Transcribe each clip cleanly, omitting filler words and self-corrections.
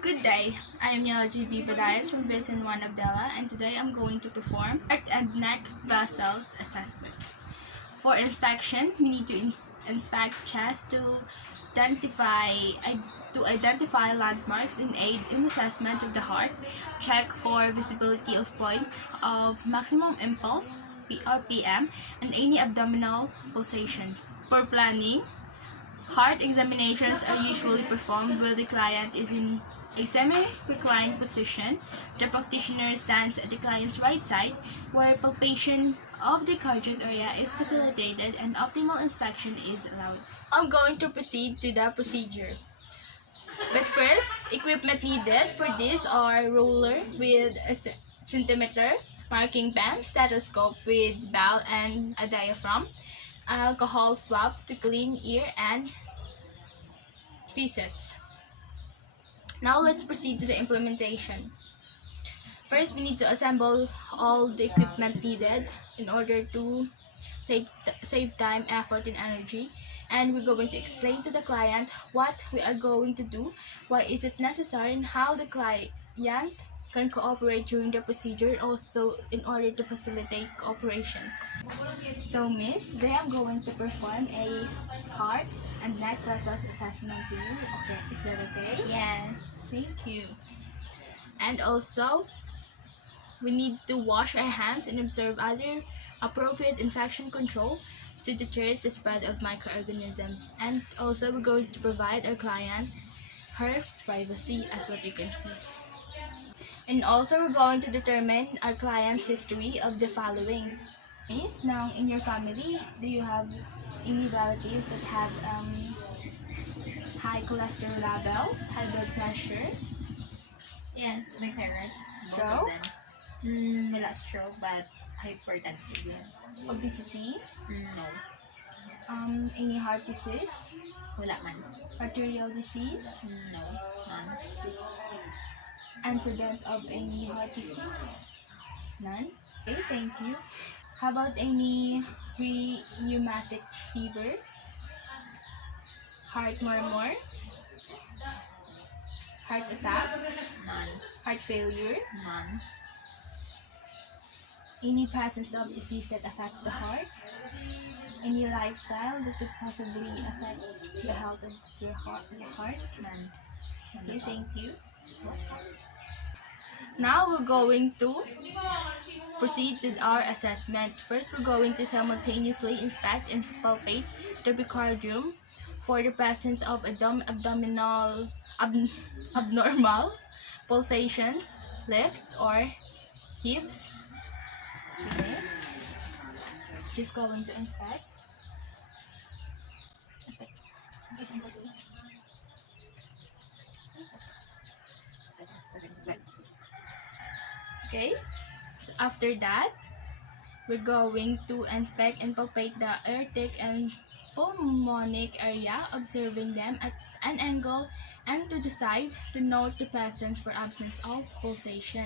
Good day, I am Yalaji B. Badayas from Basin 1 Abdella, and today I'm going to perform heart and neck vessels assessment. For inspection, we need to inspect chest to identify landmarks in aid in assessment of the heart, check for visibility of point of maximum impulse (PM) and any abdominal pulsations. For planning, heart examinations are usually performed while the client is in a semi-reclined position. The practitioner stands at the client's right side, where palpation of the cardiac area is facilitated and optimal inspection is allowed. I'm going to proceed to the procedure. But first, equipment needed for this are roller with a centimeter, marking pen, stethoscope with bell and a diaphragm, alcohol swab to clean ear and pieces. Now let's proceed to the implementation. First, we need to assemble all the equipment needed in order to save time, effort, and energy. And we're going to explain to the client what we are going to do, why is it necessary, and how the client can cooperate during the procedure, also in order to facilitate cooperation. So, Miss, today I'm going to perform a heart and neck vessels assessment to you. Okay, is that okay? Yes. Thank you. And also, we need to wash our hands and observe other appropriate infection control to deter the spread of microorganisms. And also, we're going to provide our client her privacy, as what you can see. And also, we're going to determine our client's history of the following. Miss, now in your family, do you have any relatives that have high cholesterol levels, high blood pressure? Yes, my parents. Stroke? Both of them. Wala stroke, but hypertensive, yes. Obesity? No. Any heart disease? Wala man. Arterial disease? No. None. Incident of any heart disease? None? Okay, thank you. How about any rheumatic fever? Heart murmur? Heart attack? None. Heart failure? None. Any presence of disease that affects the heart? Any lifestyle that could possibly affect the health of your heart? None. Okay, thank you. Now we're going to proceed to our assessment. First, we're going to simultaneously inspect and palpate the pericardium for the presence of abnormal pulsations, lifts, or heaves. Yes. Just going to inspect. Okay, so after that, we're going to inspect and palpate the aortic and pulmonic area, observing them at an angle and to the side to note the presence or absence of pulsation.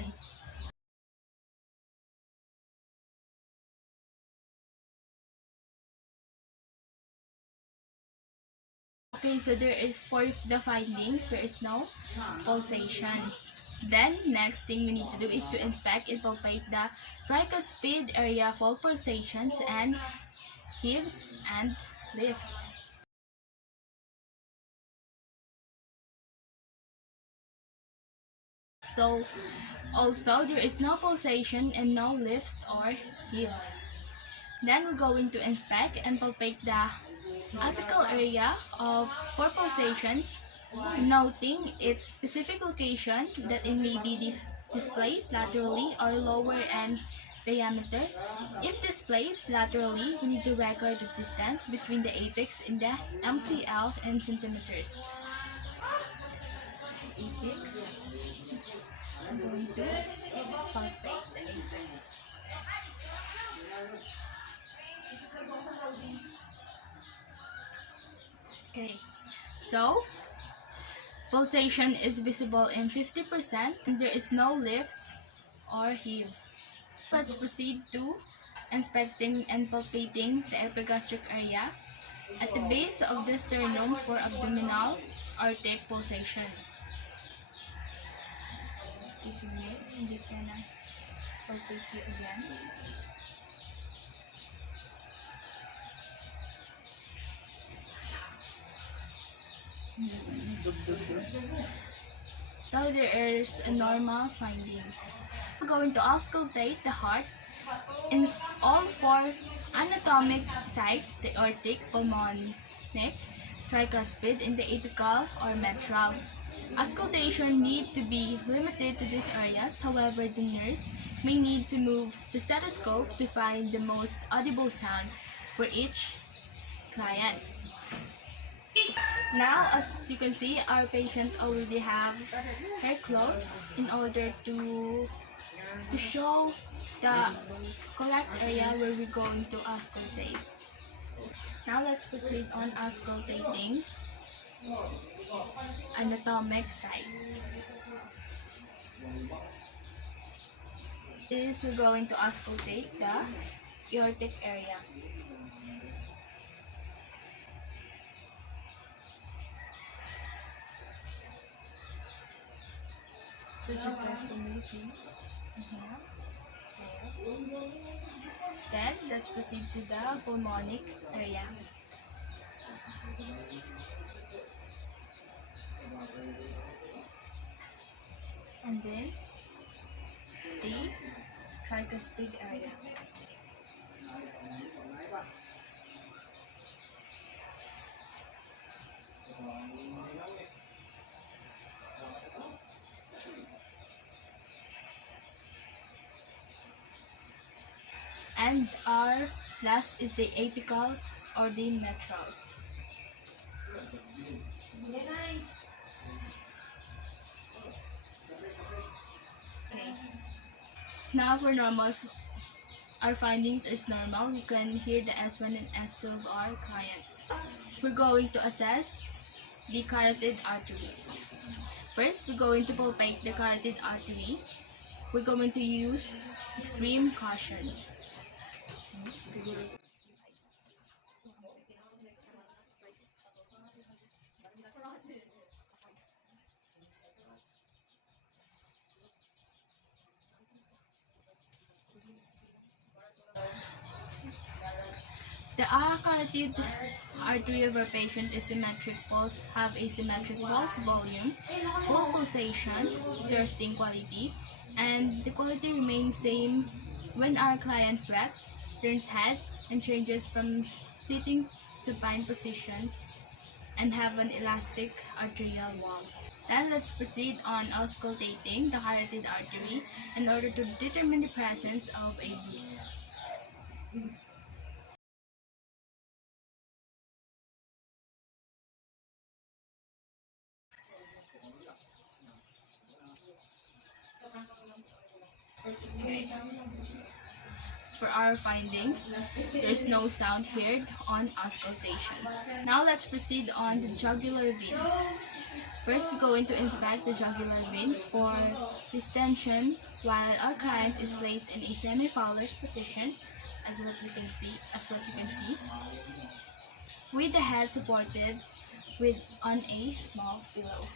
Okay, so for the findings, there is no pulsations. Then, next thing we need to do is to inspect and palpate the tricuspid area for pulsations and heaves and lifts. So, also, there is no pulsation and no lifts or heaves. Then, we're going to inspect and palpate the apical area for pulsations, noting its specific location, that it may be displaced laterally or lower in diameter. If displaced laterally, we need to record the distance between the apex and the MCL in centimeters. Apex. I'm going to palpate the apex. Okay, so pulsation is visible in 50% and there is no lift or heave. Let's proceed to inspecting and palpating the epigastric area at the base of the sternum for abdominal aortic pulsation. is released, and just gonna palpate you again. So there is a normal findings. We're going to auscultate the heart in all four anatomic sites: the aortic, pulmonic, tricuspid, and the apical or mitral. Auscultation need to be limited to these areas. However, the nurse may need to move the stethoscope to find the most audible sound for each client. Now, as you can see, our patient already have her clothes in order to show the correct area where we're going to auscultate. Now let's proceed on auscultating anatomic sites. Is we're going to auscultate the aortic area. Could you press for me, please? Then let's proceed to the pulmonic area. And then the tricuspid area. And our last is the apical or the mitral. Okay. Now for normal, our findings is normal. We can hear the S1 and S2 of our client. We're going to assess the carotid arteries. First, we're going to palpate the carotid artery. We're going to use extreme caution. The carotid artery of our patient is symmetric pulse, have a symmetric pulse volume, full pulsation, thrusting quality, and the quality remains same when our client breathes, turns head, and changes from sitting supine position, and have an elastic arterial wall. Then let's proceed on auscultating the carotid artery in order to determine the presence of a root. Okay. For our findings, there's no sound heard on auscultation. Now let's proceed on the jugular veins. First, we're going to inspect the jugular veins for distension while our client is placed in a semi-Fowler's position, as what you can see, with the head supported on a small pillow.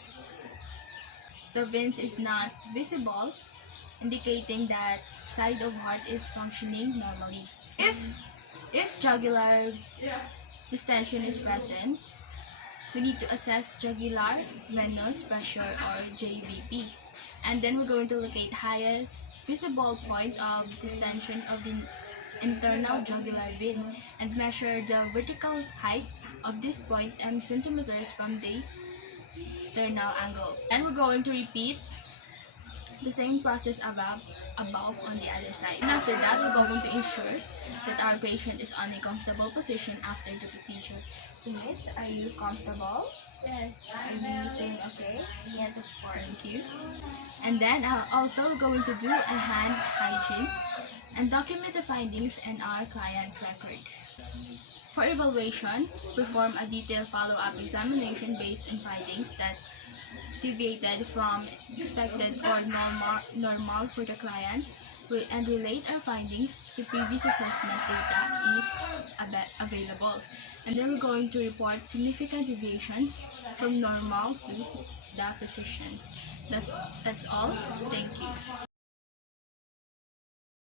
The veins is not visible, indicating that side of heart is functioning normally. If jugular distension is present, we need to assess jugular venous pressure or JVP. And then we're going to locate highest visible point of distension of the internal jugular vein and measure the vertical height of this point in centimeters from the sternal angle. And we're going to repeat the same process above on the other side. And after that, we're going to ensure that our patient is on a comfortable position after the procedure. So miss, are you comfortable? Yes. Are you feeling okay? Yes, of course. Thank you. And then also we're going to do a hand hygiene and document the findings in our client record. For evaluation, perform a detailed follow-up examination based on findings that deviated from expected or normal for the client, and relate our findings to previous assessment data if available. and then we're going to report significant deviations from normal to the physicians. That's all. Thank you.